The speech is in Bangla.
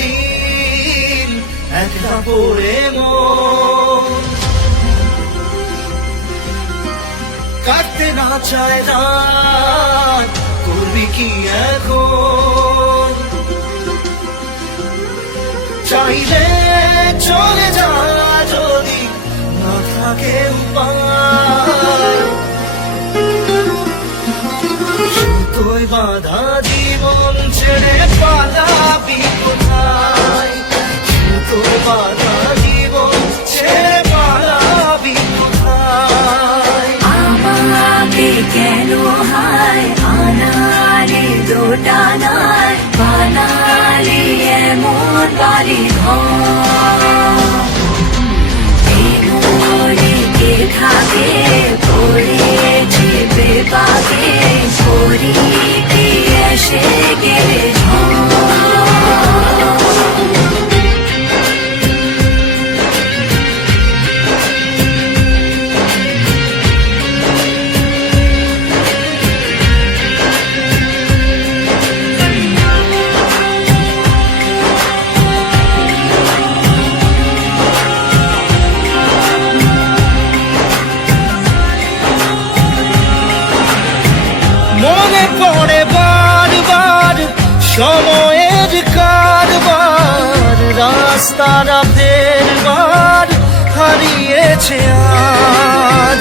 দিন একলা পড়ে মন কাটতে না চায় রাত, করবি কি এখন? চাইলে চলে যা যদি না থাকে উপায়, সুতোয় বাঁধা জীবন ছেড়ে পালাবি কোথায়? সুতোয় বাঁধা জীবন ছেড়ে পালাবি কোথায়? আমাকে কেন হায় আনারে দোটানায় বানালি এমন বাড়ি ঘরে কে থাকে পড়েছে বেবাকে পরিটি এসে গেলে মনে পড়ে বারবার সময়ের কারবার, রাস্তাটা ফেরবার হারিয়েছে আর